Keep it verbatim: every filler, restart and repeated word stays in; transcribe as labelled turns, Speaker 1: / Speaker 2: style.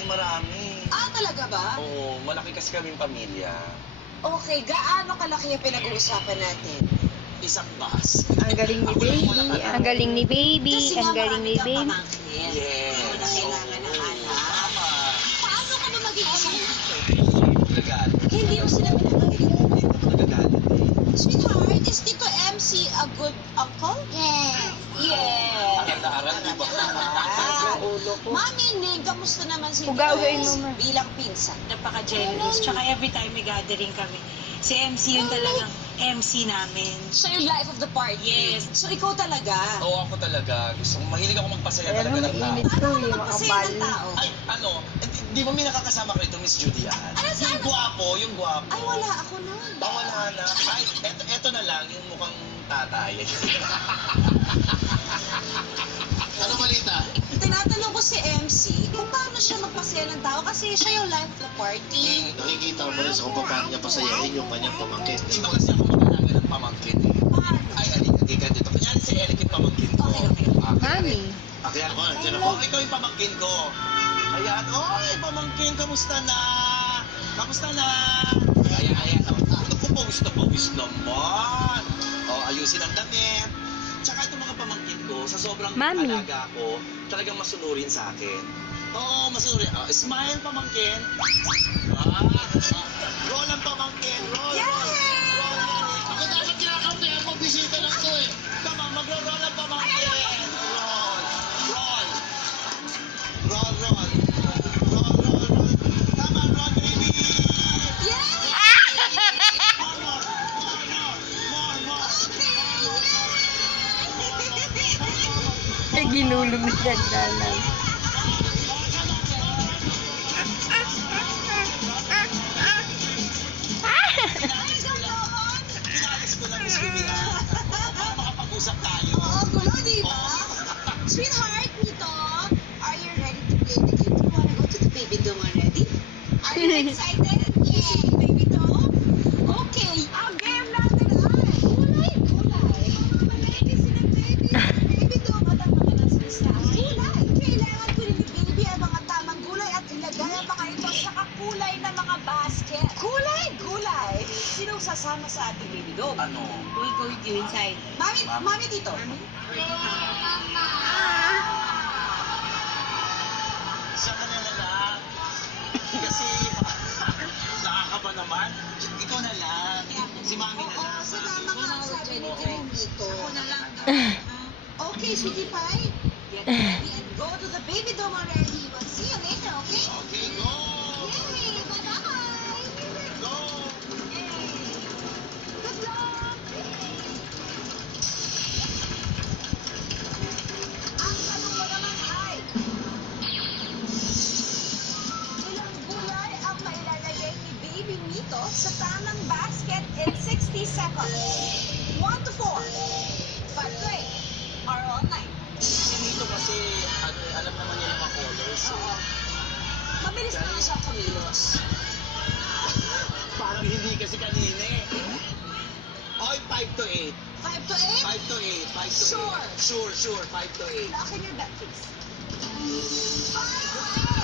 Speaker 1: marami.
Speaker 2: Ah, talaga ba?
Speaker 1: Oo, malaki kasi kaming pamilya.
Speaker 2: Okay, gaano kalaki yung pinag-uusapan natin?
Speaker 1: Isang bus.
Speaker 3: Ang galing ni
Speaker 1: Ako lang
Speaker 3: baby,
Speaker 1: muna ka
Speaker 3: ang galing ni baby,
Speaker 2: Kasi
Speaker 3: ang
Speaker 2: nga
Speaker 3: galing
Speaker 2: marami
Speaker 3: ni
Speaker 2: kang
Speaker 3: baby.
Speaker 2: pamangkin.
Speaker 1: Yes.
Speaker 2: Hindi mo na kailangan ng
Speaker 1: Oo,
Speaker 2: anak.
Speaker 1: Tama.
Speaker 2: Paano ka ba magiging
Speaker 1: Nagagalit.
Speaker 2: Hindi mo sila pinapakinggan.
Speaker 1: Hindi ako nagagalit eh.
Speaker 2: Sweetheart, is Tito M C a good uncle? Yes. Yeah.
Speaker 1: Aral-aral, di ba?
Speaker 2: Ah.
Speaker 3: Ulo ko.
Speaker 2: Mami Ning, kamusta naman si
Speaker 3: Ugawin
Speaker 2: Tito
Speaker 3: mo, ma.
Speaker 2: bilang pinsan?
Speaker 4: Napaka-generous. Tsaka every time may gathering kami, si M C yun talagang M C namin.
Speaker 2: Siya yung life of the party.
Speaker 4: Yes.
Speaker 2: So ikaw talaga?
Speaker 1: Oo, ako talaga. Gusto ko, mahilig ako magpasaya
Speaker 3: Ayan
Speaker 1: talaga
Speaker 3: mo,
Speaker 1: ng tao.
Speaker 3: mainit to eh,
Speaker 2: Magpasaya
Speaker 3: makapal.
Speaker 2: ng tao.
Speaker 1: Ay, ano, eh, di, di ba may nakakasama ka rito, Miss Judy yan?
Speaker 2: Ano, saan?
Speaker 1: Yung gwapo, yung gwapo.
Speaker 2: Ay, wala ako nun.
Speaker 1: Ah, wala na. Ay, eto, eto na lang, yung mukhang tatay. Ano balita?
Speaker 2: Tinatanong ko si M C kung paano siya magpasaya ng tao kasi siya yung life of the party.
Speaker 5: Nakikita mo rin sa kung paano niya pasayahin yung kanyang pamangkin.
Speaker 1: Hindi ba kasi ako mag-alaga ng pamangkin eh.
Speaker 2: Paano?
Speaker 1: Ay, alika, alika dito. Kunyari si Eric yung pamangkin ko.
Speaker 2: Okay, okay.
Speaker 3: Mami.
Speaker 1: Okay,
Speaker 5: Ako, nandiyan
Speaker 1: ako.
Speaker 5: ako.
Speaker 1: Ikaw yung pamangkin ko. Ayan, oy, pamangkin, kamusta na? Kamusta na? Ayan, ayan. Naku, pawis na pawis naman. O, ayusin ang damit. Tsaka itong mga pamangkin ko, sa sobrang
Speaker 3: Mami.
Speaker 1: alaga ko, talagang masunurin sa akin. Oo, masunurin. Ah, smile, pamangkin. Ah, ah. Roll ang pamangkin. Roll, roll. Roll yan eh.
Speaker 5: Ako dapat kinakampihan mo, bisita lang to eh.
Speaker 1: Come on, magro-roll ang pamangkin. Roll. Roll. Roll, roll. Roll, roll, roll. Come on, roll, baby.
Speaker 2: Yes!
Speaker 1: More, more. More, more. More, more.
Speaker 3: Ay, ginulong na siya dalan.
Speaker 1: Pinalis ko lang, Miss Judy, ah. Para makapag-usap tayo.
Speaker 2: Oo, gulo, di ba? Sweetheart, Nito, are you ready to play the game? Do you wanna go to the baby dome already? Are you excited? Yes. Baby dome? Okay, ang game natin ay kulay, kulay. Malaki sila baby. Baby dome at ang mga nasa listahan. Kulay. Kailangan ko ni baby ang mga tamang gulay at ilagay ang mga ito sa kakulay na mga basket. Kulay, gulay. Sinong sasama sa ating baby dome?
Speaker 1: Ano?
Speaker 4: We'll go with you inside.
Speaker 2: Mami, mami dito.
Speaker 1: Siya ka na lang. Kasi, nakakaba naman. Ikaw na lang. Si Mami na
Speaker 2: Oo,
Speaker 1: lang.
Speaker 2: sa tama nga ang sabi ni Tim dito.
Speaker 4: Ako na lang.
Speaker 2: Okay, sweetie pie. Get ready and go to the baby dome already. We'll see you later, okay?
Speaker 1: Okay, go!
Speaker 2: Yay! Bye-bye!
Speaker 1: Go!
Speaker 2: Good luck! Ang tanong mo naman ay, ilang gulay ang mailalagay ni Baby Mito sa tamang basket in sixty seconds? one to four, five to eight, or all nine?
Speaker 1: Si Nito kasi, ano, alam naman niya yung mga colors.
Speaker 2: Oo. Mabilis naman siya kumilos.
Speaker 1: Parang hindi kasi kanina eh. Oy, five to eight.
Speaker 2: five to eight?
Speaker 1: five to eight. five to
Speaker 2: Sure.
Speaker 1: eight. Sure, sure. five to eight.
Speaker 2: Lock in your bet, please. Five!